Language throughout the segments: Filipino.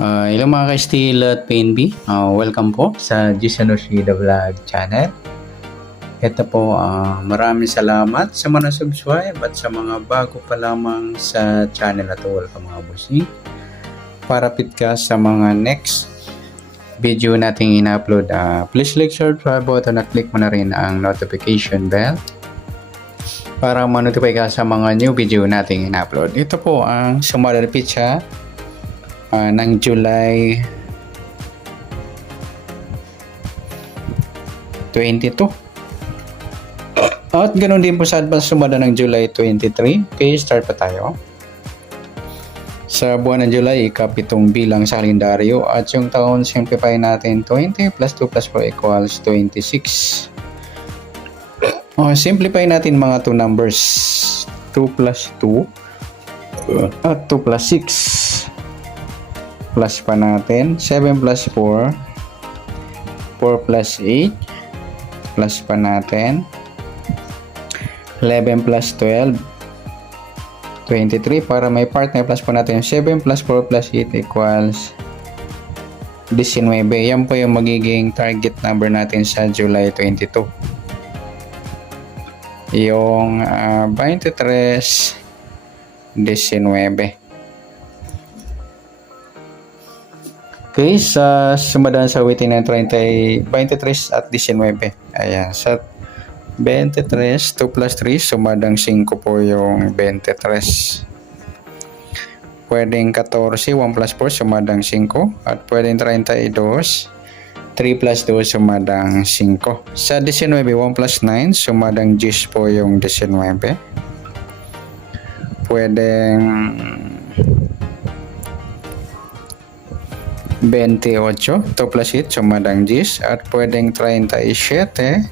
Hello mga ka-Steel at PNB, welcome po sa Jason Oshida Vlog channel. Ito po, maraming salamat sa mga subscribe at sa mga bago pa lamang sa channel na to. Welcome mga bossing. Para fit ka sa mga next video nating in-upload, please like, subscribe button at click mo na rin ang notification bell para ma-notify ka sa mga new video nating in-upload. Ito po ang sumalapit siya ng July 22 at ganoon din po sa advance sumada ng July 23. Okay, start pa tayo. Sa buwan ng July, ikapitong bilang sa kalendaryo at yung taon simplify natin 20 plus 2 plus 4 equals 26. Simplify natin mga 2 numbers, 2 plus 2 at 2 plus 6. Plus pa natin 7 plus 4, 4 plus 8, plus pa natin 11 plus 12, 23. Para may part na plus pa natin 7 plus 4 plus 8 equals 19. Yan po yung magiging target number natin sa July 22. Yung 23, 19. Okay, sa sumadaan sa waiting ng 23 at 19. Ayan, sa 23, 2 plus 3, sumadang 5 po yung 23. Pwedeng 14, 1 plus 4, sumadang 5. At pwedeng 32, 3 plus 2, sumadang 5. Sa 19, 1 plus 9, sumadang 10 po yung 19. Pwedeng 28, 2 plus 8, sumadang 10. At pwedeng 37,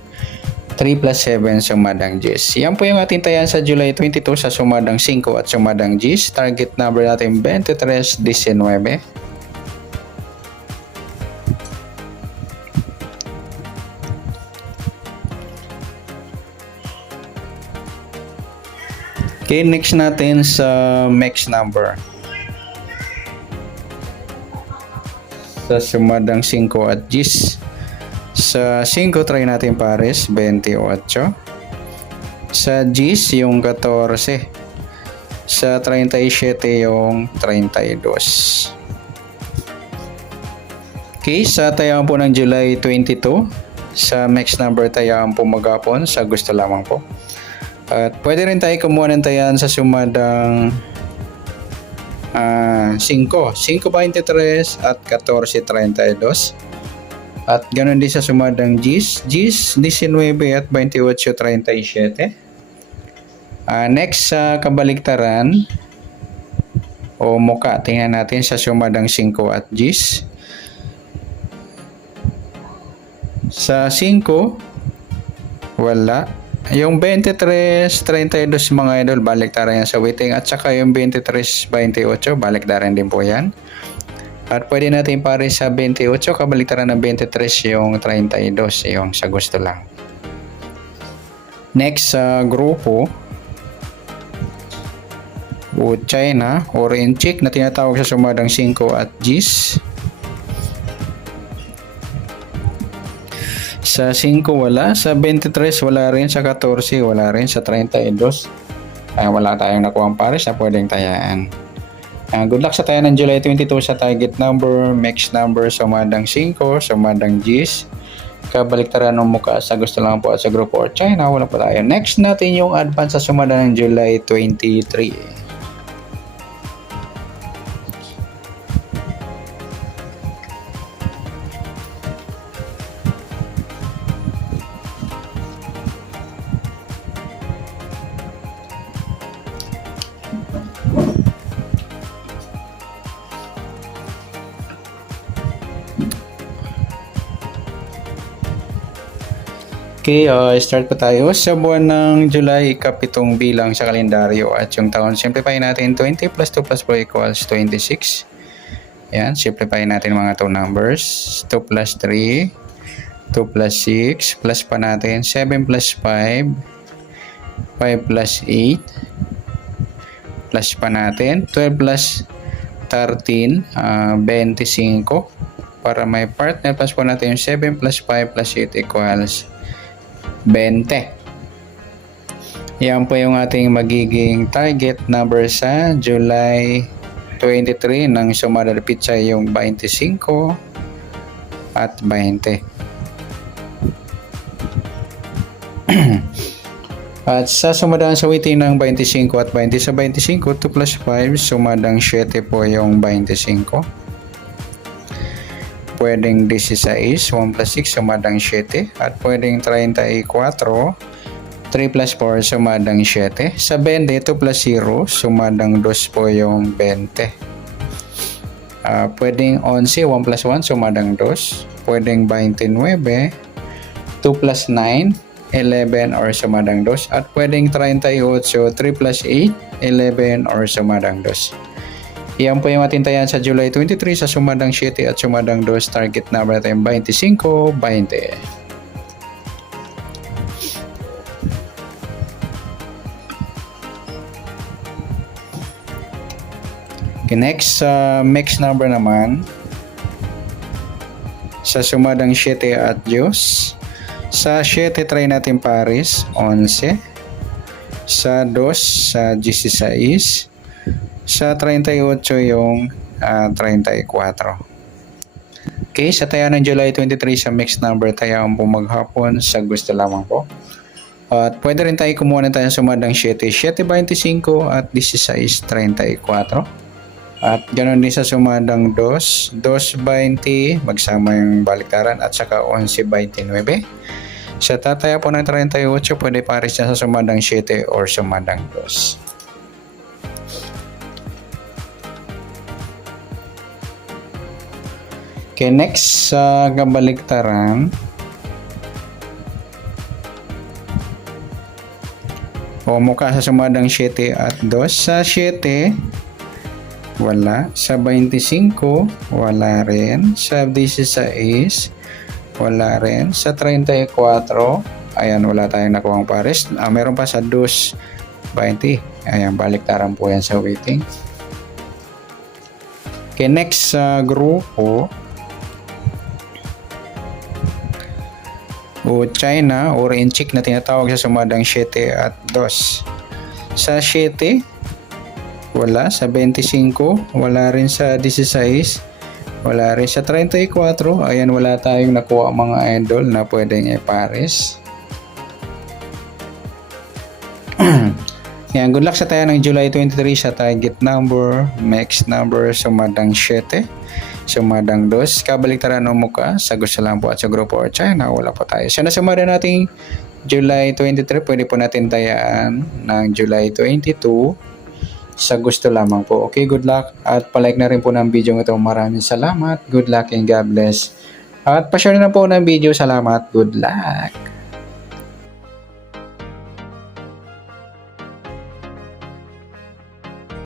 3 plus 7, sumadang 10. Yan po yung ating tayan sa July 22 sa sumadang 5 at sumadang 10. Target number natin 23, 19. Okay, next natin sa max number. Sa sumadang 5 at 10. Sa 5 try natin pares 28. Sa 10 yung 14. Sa 37 yung 32. Okay, sa tayaan po ng July 22. Sa max number tayaan po magapon sa gusto lamang po. At pwede rin tayo kumuha ng tayaan sa sumadang 5, 5.23 at 14.32. At ganoon din sa sumadang 10, 19 at 28.37. Next sa kabaliktaran o muka, tingnan natin sa sumadang 5 at 10. Sa 5, wala. Yung 23, 32 mga idol, baliktaran yan sa waiting. At saka yung 23, 28, baliktaran din po yan. At pwede natin pare sa 28, kabaliktaran ng 23 yung 32, yung sa gusto lang. Next sa grupo, o China, orange chick na tinatawag sa sumadang 5 at 10. Sa 5 wala, sa 23 wala rin, sa 14 wala rin, sa 32 wala tayong nakuha pares na pwedeng tayaan. Good luck sa tayan ng July 22 sa target number, max number, sumadang 5, sumadang 10. Kabaliktaran ng muka sa gusto lang po at sa grupo or China, wala pa tayo. Next natin yung advance sa sumadang ng July 23. Okay, start pa tayo. Sa buwan ng July, ikapitong bilang sa kalendaryo at yung taon, simplify natin 20 plus 2 plus 4 equals 26. Yan, simplify natin mga 2 numbers. 2 plus 3, 2 plus 6, plus pa natin 7 plus 5, 5 plus 8, plus pa natin 12 plus 13, 25. Para may partner, plus po natin yung 7 plus 5 plus 8 equals 20. Yan po yung ating magiging target number sa July 23 ng sumada de pizza yung 25 at 20. At sa sumadang sa waiting ng 25 at 20 sa 25, 2 plus 5, sumadang 7 po yung 25. Pwedeng 16, 1 plus 6, sumadang 7. At pwedeng 34, 3 plus 4, sumadang 7. Sa 20, 2 plus 0, sumadang 2 po yung 20. Pwedeng 11, 1 plus 1, sumadang 2. Pwedeng 29, 2 plus 9, 11 or sumadang 2. At pwedeng 38, 3 plus 8, 11 or sumadang 2. Iyan po yung atintayan sa July 23 sa sumadang 7 at sumadang 2. Target number natin 25, 20. Okay, next, mix number naman sa sumadang 7 at Diyos. Sa 7 try natin pares 11, sa 2 sa 16, sa 38 yung 34. Okay, sa taya ng July 23 sa mixed number tayo ang maghapon sa gusto lamang po. At pwede rin tayo kumuha na tayo sumadang 7, 7.25 at 16.34. At ganoon din sa sumadang 2, 2.20 magsama yung baliktaran at saka 11.29. Sa tataya po ng 38, pwede pares na sa sumadang 7 or sumadang 2. Okay, next sa kabaliktaran. O mukha sa sumadang 7 at 2. Sa 7, wala. Sa 25, wala rin. Sa 16, wala rin. Sa 34, ayan, wala tayong nakuhang pares. Meron pa sa 2.20. Ayan, baliktaran po yan sa waiting. Okay, next sa grupo. O China or Inchik na tinatawag sa sumadang 7 at 2. Sa 7, wala. Sa 25, wala rin. Sa 16, wala rin. Sa 34, ayan, wala tayong nakuha mga idol na pwedeng ipares. Yan, good luck sa tayo ng July 23 sa target number, mixed number, sumadang 7, sumadang 2, kabaliktaran o muka, sa gusto lang po at sa grupo or China, wala po tayo. So, nasumada nating July 23, pwede po natin tayaan ng July 22, sa gusto lamang po. Okay, good luck. At palike na rin po ng video ito. Maraming salamat. Good luck and God bless. At pa-share na po ng video. Salamat. Good luck.